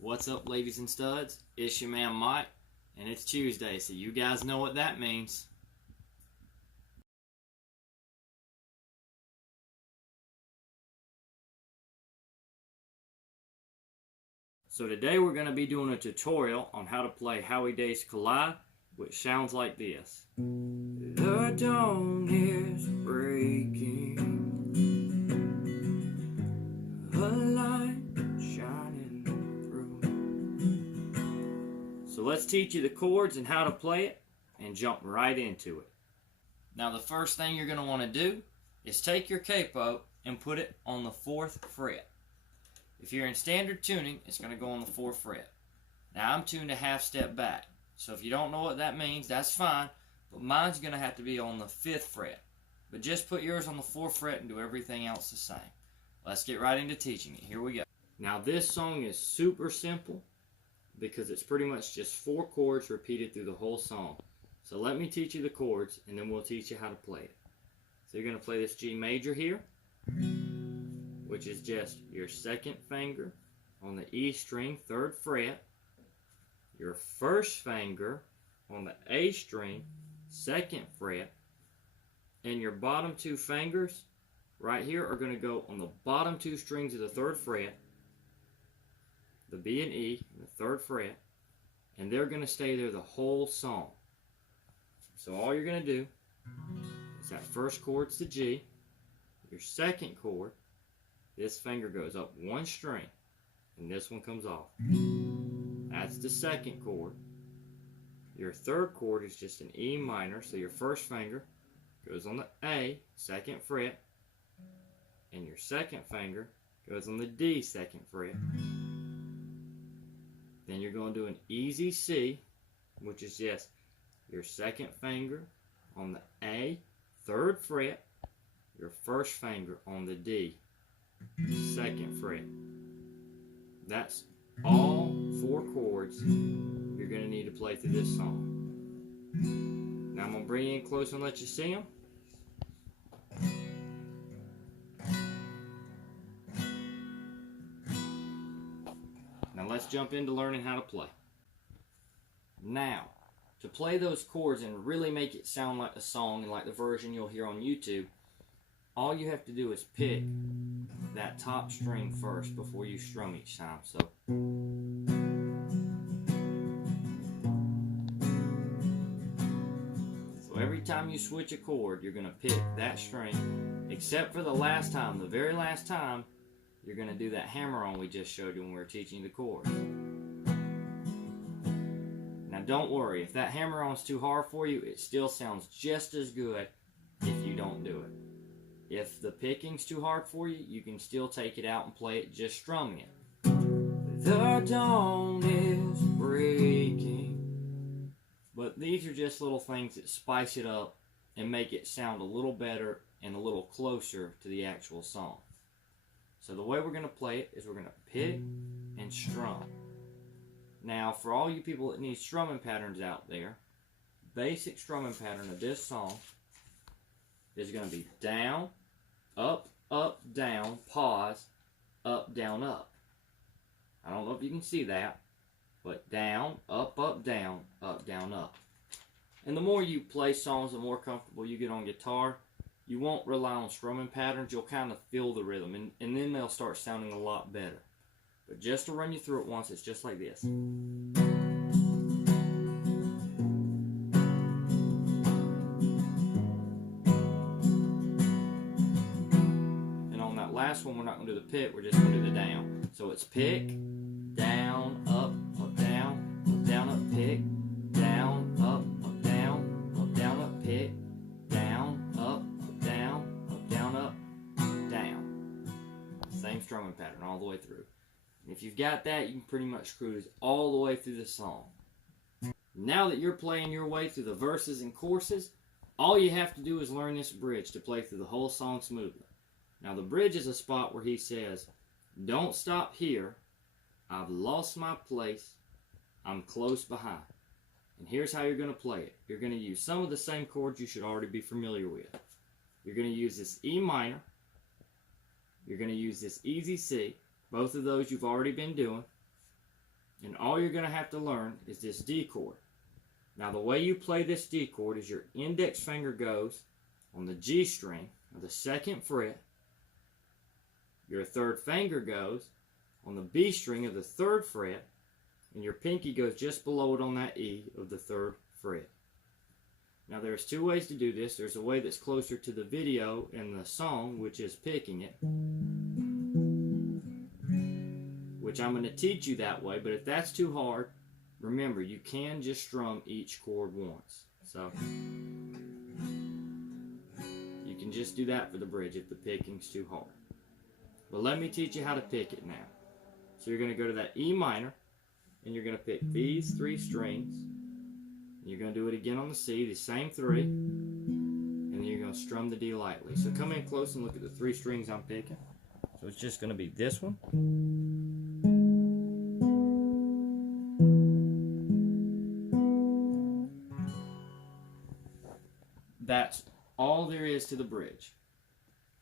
What's up, ladies and studs? It's your man Mike, and it's Tuesday, so you guys know what that means. So today we're going to be doing a tutorial on how to play Howie Collide, which sounds like this. The dawn is breaking, a light shining through. So let's teach you the chords and how to play it, and jump right into it. Now the first thing you're going to want to do is take your capo and put it on the 4th fret. If you're in standard tuning, it's going to go on the 4th fret. Now I'm tuned a half step back, so if you don't know what that means, that's fine, but mine's going to have to be on the 5th fret. But just put yours on the 4th fret and do everything else the same. Let's get right into teaching it. Here we go. Now this song is super simple because it's pretty much just 4 chords repeated through the whole song. So let me teach you the chords and then we'll teach you how to play it. So you're going to play this G major here, which is just your 2nd finger on the E string, 3rd fret, your 1st finger on the A string, 2nd fret, and your bottom 2 fingers right here are going to go on the bottom 2 strings of the 3rd fret, the B and E, and the 3rd fret, and they're going to stay there the whole song. So all you're going to do is that first chord's the G, your 2nd chord, this finger goes up 1 string, and this one comes off. That's the 2nd chord. Your 3rd chord is just an E minor, so your 1st finger goes on the A, 2nd fret, and your 2nd finger goes on the D, 2nd fret. Then you're going to do an easy C, which is just your 2nd finger on the A, 3rd fret, your 1st finger on the D, 2nd fret. That's all 4 chords you're going to need to play through this song. Now I'm going to bring you in close and let you see them. Now let's jump into learning how to play. Now, to play those chords and really make it sound like a song and like the version you'll hear on YouTube, all you have to do is pick that top string first before you strum each time. So every time you switch a chord, you're going to pick that string, except for the last time, the very last time, you're going to do that hammer-on we just showed you when we were teaching the chords. Now don't worry, if that hammer-on is too hard for you, it still sounds just as good if you don't do it. If the picking's too hard for you, you can still take it out and play it just strumming it. The dawn is breaking. But these are just little things that spice it up and make it sound a little better and a little closer to the actual song. So the way we're going to play it is we're going to pick and strum. Now for all you people that need strumming patterns out there, basic strumming pattern of this song is going to be down, up, up, down, pause, up, down, up. I don't know if you can see that, but down, up, down, up, down, up. And the more you play songs, the more comfortable you get on guitar. You won't rely on strumming patterns, you'll kind of feel the rhythm, and then they'll start sounding a lot better. But just to run you through it once, it's just like this. Last one, we're not going to do the pick, we're just going to do the down. So it's pick, down, up, down, up, pick, down, up, down, up, pick, down, up, down, up, down. Same strumming pattern all the way through. And if you've got that, you can pretty much cruise all the way through the song. Now that you're playing your way through the verses and choruses, all you have to do is learn this bridge to play through the whole song smoothly. Now the bridge is a spot where he says, don't stop here, I've lost my place, I'm close behind. And here's how you're going to play it. You're going to use some of the same chords you should already be familiar with. You're going to use this E minor, you're going to use this easy C, both of those you've already been doing. And all you're going to have to learn is this D chord. Now the way you play this D chord is your index finger goes on the G string of the 2nd fret. Your third finger goes on the B string of the 3rd fret. And your pinky goes just below it on that E of the 3rd fret. Now there's 2 ways to do this. There's a way that's closer to the video and the song, which is picking it, which I'm going to teach you that way, but if that's too hard, remember, you can just strum each chord once. So you can just do that for the bridge if the picking's too hard. But let me teach you how to pick it now. So you're going to go to that E minor, and you're going to pick these 3 strings. You're going to do it again on the C, the same 3, and then you're going to strum the D lightly. So come in close and look at the 3 strings I'm picking. So it's just going to be this one, that's all there is to the bridge.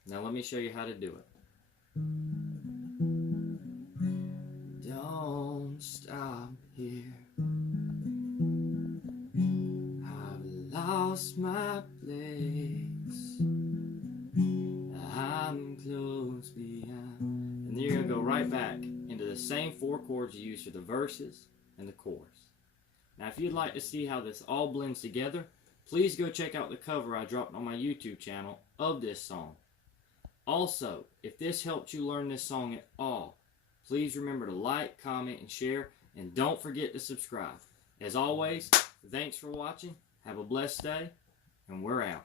Now let me show you how to do it. Don't stop here. I've lost my place. I'm close behind. And then you're going to go right back into the same 4 chords you used for the verses and the chorus. Now if you'd like to see how this all blends together, please go check out the cover I dropped on my YouTube channel of this song. Also, if this helped you learn this song at all, please remember to like, comment, and share, and don't forget to subscribe. As always, thanks for watching, have a blessed day, and we're out.